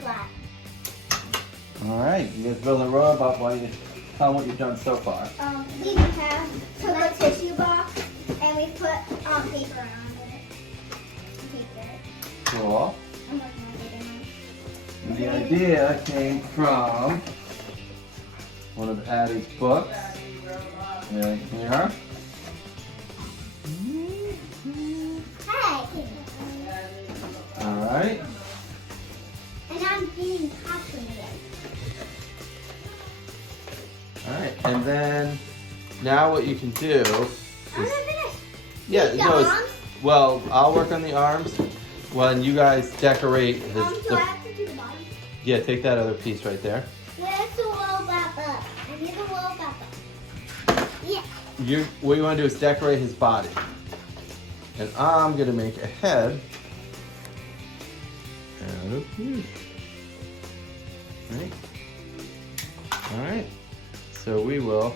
Black. All right, you guys build a robot while you tell them what you've done so far. We have took a tissue box and we put paper on it. Paper. Cool. I'm working on paper now. And the idea came from one of Addie's books. Right here. Hey! All right. And I'm getting popcorn again. All right, and then now what you can do I'm is, not finished. yeah, The no, it's, arms? well, I'll work on the arms when you guys decorate his. So I have to do the body? Yeah, take that other piece right there. Where's the wool papa? I need the wool papa. Yeah. What you want to do is decorate his body, and I'm gonna make a head out of here. Right. All right. So we will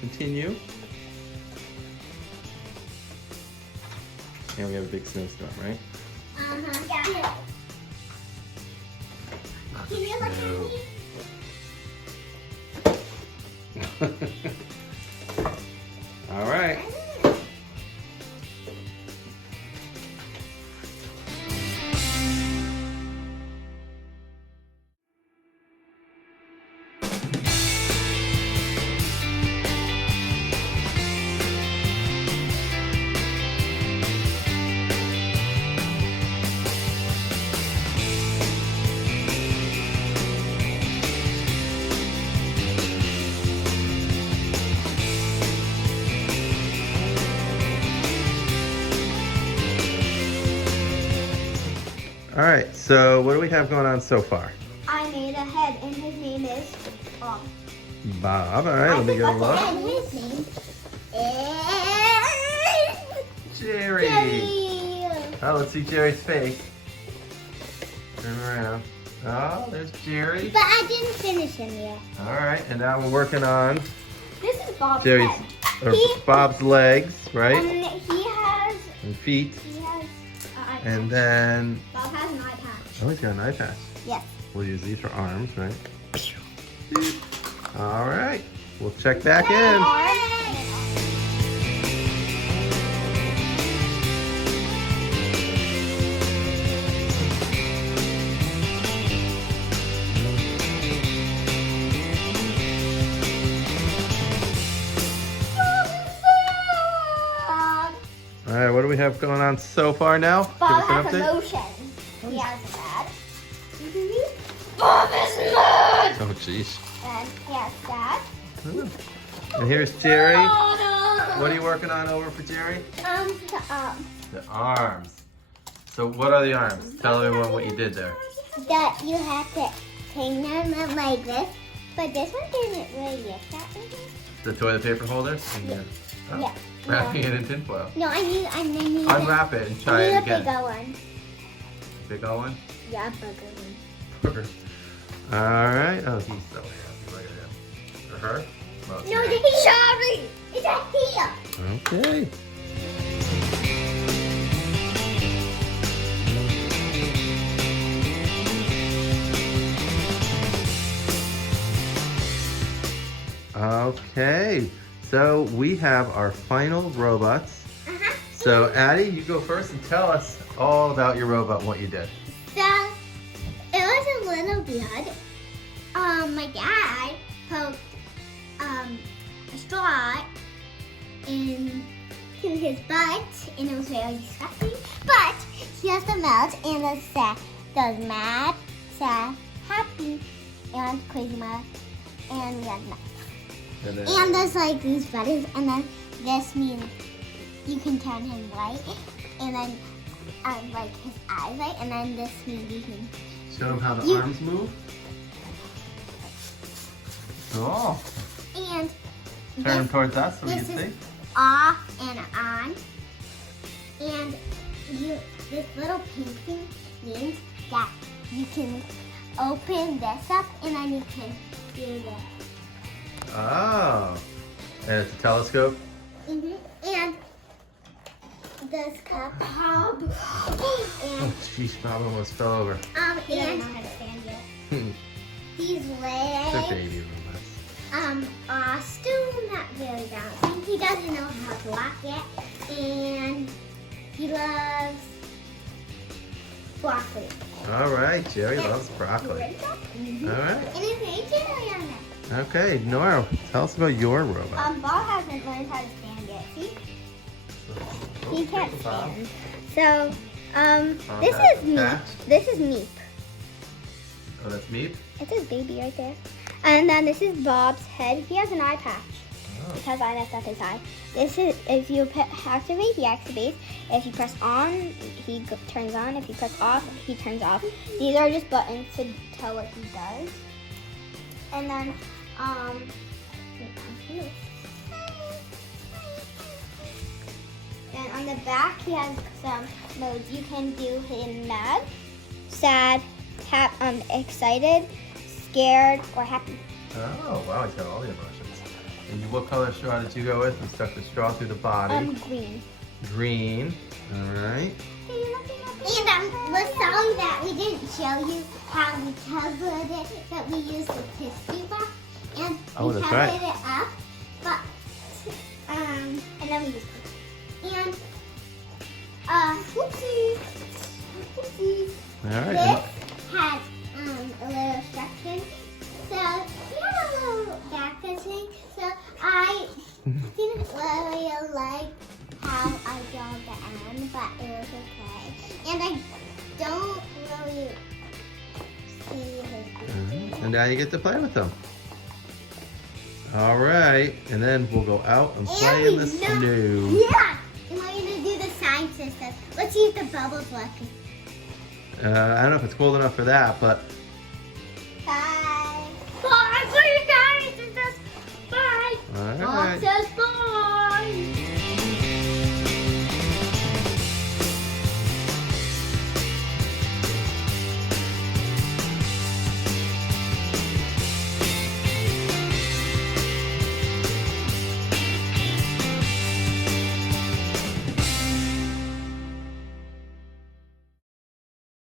continue. And we have a big snowstorm, right? Yeah. Can you look at me? All right. All right, so what do we have going on so far? I made a head and his name is Bob. Bob, all right, let me get a look. And his name is Jerry. Jerry. Oh, let's see Jerry's face. Turn around. Oh, there's Jerry. But I didn't finish him yet. All right, and now we're working on This is Bob's Jerry's, head. or Bob's legs, right? And he has And feet. an eye And patch. then, Bob has an eye patch. oh, he's got an eye patch. Yes. We'll use these for arms, right? All right, we'll check back in. All right, what do we have going on so far now? Bob has Give us an update. emotions. He has sad. Bob is mad. Oh, jeez. And he has sad. And here's Jerry. Oh, no. What are you working on over for Jerry? The The arms. So what are the arms? Tell everyone what you did there. that you have to hang them like this, but this one didn't really get that. The toilet paper holder? And Yeah. oh, Yeah. wrapping it in tinfoil. No, I need Unwrap it and try it a again. bigger one. Big old one? Yeah, a bigger one. Perfect. All right. Oh, he's so happy. Look at him. For her? Well, No, he's sorry. It's a here. okay. Okay, so we have our final robots. So Addie, you go first and tell us all about your robot and what you did. So, it was a little blood. My dad poked a straw into his butt, and it was very disgusting. But he has the mouth and the sad, does mad, sad, happy, and crazy mad, and we have nuts. And then, And there's like these buttons, and then this means you can turn him white, and then like his eyes white, and then this means you can. show them how the You- arms move. Cool. And Turn them this towards us so we this can is- see. off and on, and this little pink thing means that you can open this up, and then you can do this. Oh. And it's a telescope. And this Bob. Oh, jeez, Bob almost fell over. He doesn't know how to stand yet. These They're legs baby robots. are still not really balancing. He doesn't know how to walk yet, and he loves broccoli. All right, Jerry loves broccoli. Mm-hmm. All right. And his name's Jerry on it. Okay, Nora, tell us about your robot. Bob hasn't learned how to stand yet. See? Oh, He can't Uncle Bob. stand. So, this that's is Meep. attached. This is Meep. Oh, that's Meep? It says baby right there. And then this is Bob's head. He has an eye patch Oh. because I messed up his eye. This is, if you activate, he activates. If you press on, he turns on. If you press off, he turns off. These are just buttons to tell what he does. And then, and on the back, he has some modes. You can do him mad, sad, excited, scared, or happy. Oh, wow, he's got all the emotions. And what color straw did you go with? You stuck the straw through the body. Green. Green. All right. And the song that we didn't show you how we covered it, that we used the tissue box, and Oh, we that's covered right. it up, but and then we used it. And whoopsies. All right. This has a little instruction. So we have a little back thing. So I didn't really like how I draw the end, but it was okay. And I don't really see his And now you get to play with them. All right, and then we'll go out and play in the snow. Yeah! And we're going to do the sign system. Let's see if the bubble's working. I don't know if it's cold enough for that, but Bye. Bye. Bye, guys. Bye. all right. Says